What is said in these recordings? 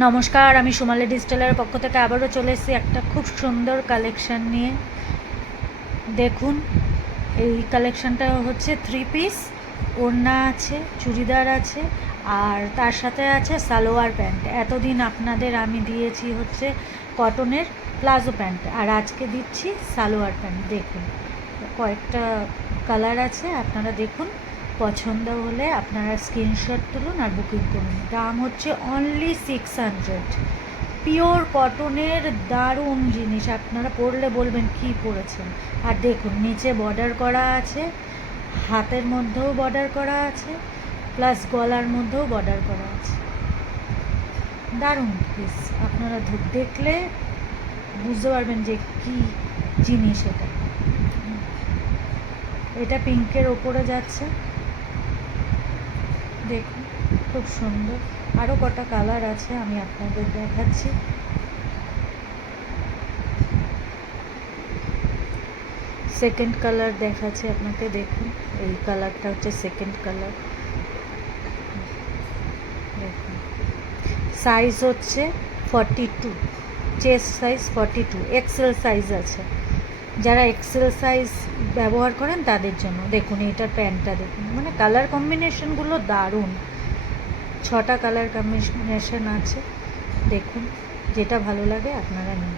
নমস্কার, আমি সোমালি ডিজিটালের পক্ষ থেকে আবারও চলে এসেছি একটা খুব সুন্দর কালেকশান নিয়ে। দেখুন, এই কালেকশানটা হচ্ছে 3 পিস, ওড়না আছে, চুড়িদার আছে, আর তার সাথে আছে সালোয়ার প্যান্ট। এতদিন আপনাদের আমি দিয়েছি হচ্ছে কটনের প্লাজো প্যান্ট, আর আজকে দিচ্ছি সালোয়ার প্যান্ট। দেখুন, কয়েকটা কালার আছে, আপনারা দেখুন। পছন্দ হলে আপনারা স্ক্রিনশট তুলুন আর বুকিং করুন। দাম হচ্ছে অনলি 600। পিওর কটনের দারুণ জিনিস, আপনারা পরলে বলবেন কি পরেছেন। আর দেখুন, নিচে বর্ডার করা আছে, হাতের মধ্যেও বর্ডার করা আছে, প্লাস গলার মধ্যেও বর্ডার করা আছে। দারুণ পিস, আপনারা দেখলে বুঝতে পারবেন যে কি জিনিস এটা। এটা পিঙ্কের ওপরে যাচ্ছে, দেখুন খুব সুন্দর। আরও কটা কালার আছে, আমি আপনাদের দেখাচ্ছি। সেকেন্ড কালার দেখাচ্ছি আপনাকে, দেখুন এই কালারটা হচ্ছে সেকেন্ড কালার। দেখুন, সাইজ হচ্ছে 42, চেস্ট সাইজ 42, এক্সেল সাইজ আছে। যারা এক্সেল সাইজ ব্যবহার করেন তাদের জন্য। দেখুন এটার প্যান্টটা দেখুন, মানে কালার কম্বিনেশনগুলো দারুণ। 6টা কালার কম্বিনেশন আছে, দেখুন যেটা ভালো লাগে আপনারা নিন।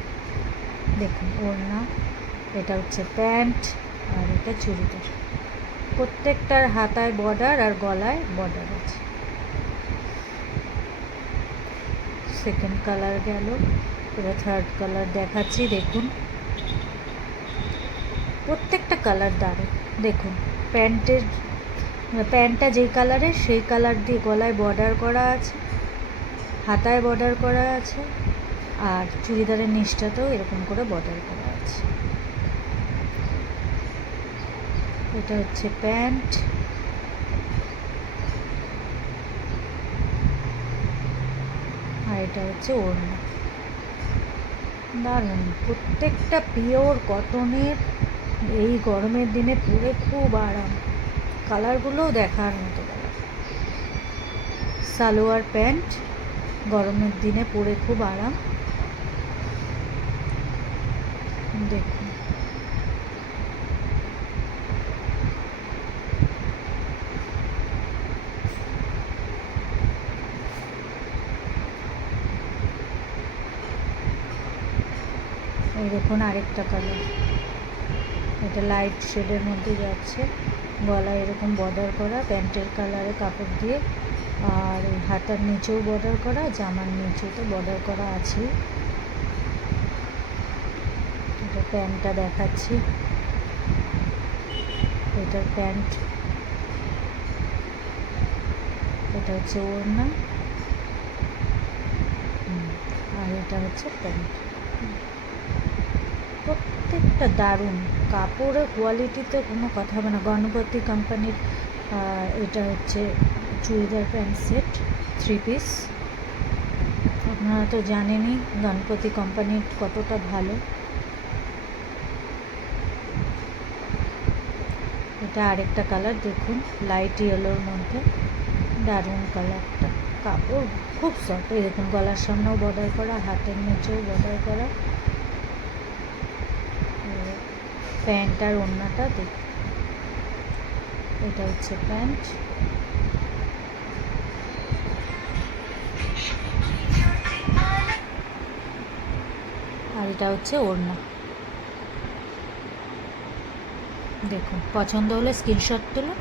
দেখুন ওড়না, এটা হচ্ছে প্যান্ট, আর এটা চুড়িদার। প্রত্যেকটার হাতায় বর্ডার আর গলায় বর্ডার আছে। সেকেন্ড কালার গেল, এবার থার্ড কালার দেখাচ্ছি। দেখুন প্রত্যেকটা কালার দারুণ। দেখুন প্যান্টটা যেই কালারের সেই কালার দিয়ে গলায় বর্ডার করা আছে, হাতায় বর্ডার করা আছে, আর চুড়িদারের নিচটাতেও এরকম করে বর্ডার করা আছে। এটা হচ্ছে প্যান্ট, আর এটা হচ্ছে ওড়না। দারুণ, প্রত্যেকটা পিওর কটনের, এই গরমের দিনে পরে খুব আরাম। কালারগুলোও দেখার মতো কালার। সালোয়ার প্যান্ট, গরমের দিনে পরে খুব আরাম। দেখুন এই দেখুন আরেকটা কালার, এটা লাইট শেডের মধ্যে যাচ্ছে, গলায় এরকম বর্ডার করা, প্যান্টের কালারে কাপড় দিয়ে, আর হাতার নিচেও বর্ডার করা, জামার নিচেও তো বর্ডার করা আছে। এটা প্যান্টটা দেখাচ্ছি, এটার প্যান্ট, এটা হচ্ছে ওড়না, আর এটা হচ্ছে প্যান্ট। প্রত্যেকটা দারুণ, কাপড়ের কোয়ালিটিতে কোনো কথা হবে না। গণপতি কোম্পানির এটা হচ্ছে চুড়িদার প্যান্ট সেট 3 পিস। আপনারা তো জানেনই গণপতি কোম্পানির কতটা ভালো। এটা আরেকটা কালার, দেখুন লাইট ইয়েলোর মধ্যে, দারুণ কালারটা। কাপড় খুব সফট। এই দেখুন গলার সামনেও বর্ডার করা, হাতের নিচেও বর্ডার করা। প্যান্ট আর ওড়নাটা দেখুন, এটা হচ্ছে প্যান্ট, আর এটা হচ্ছে ওড়না। দেখুন পছন্দ হলে স্ক্রিনশট তুলুন।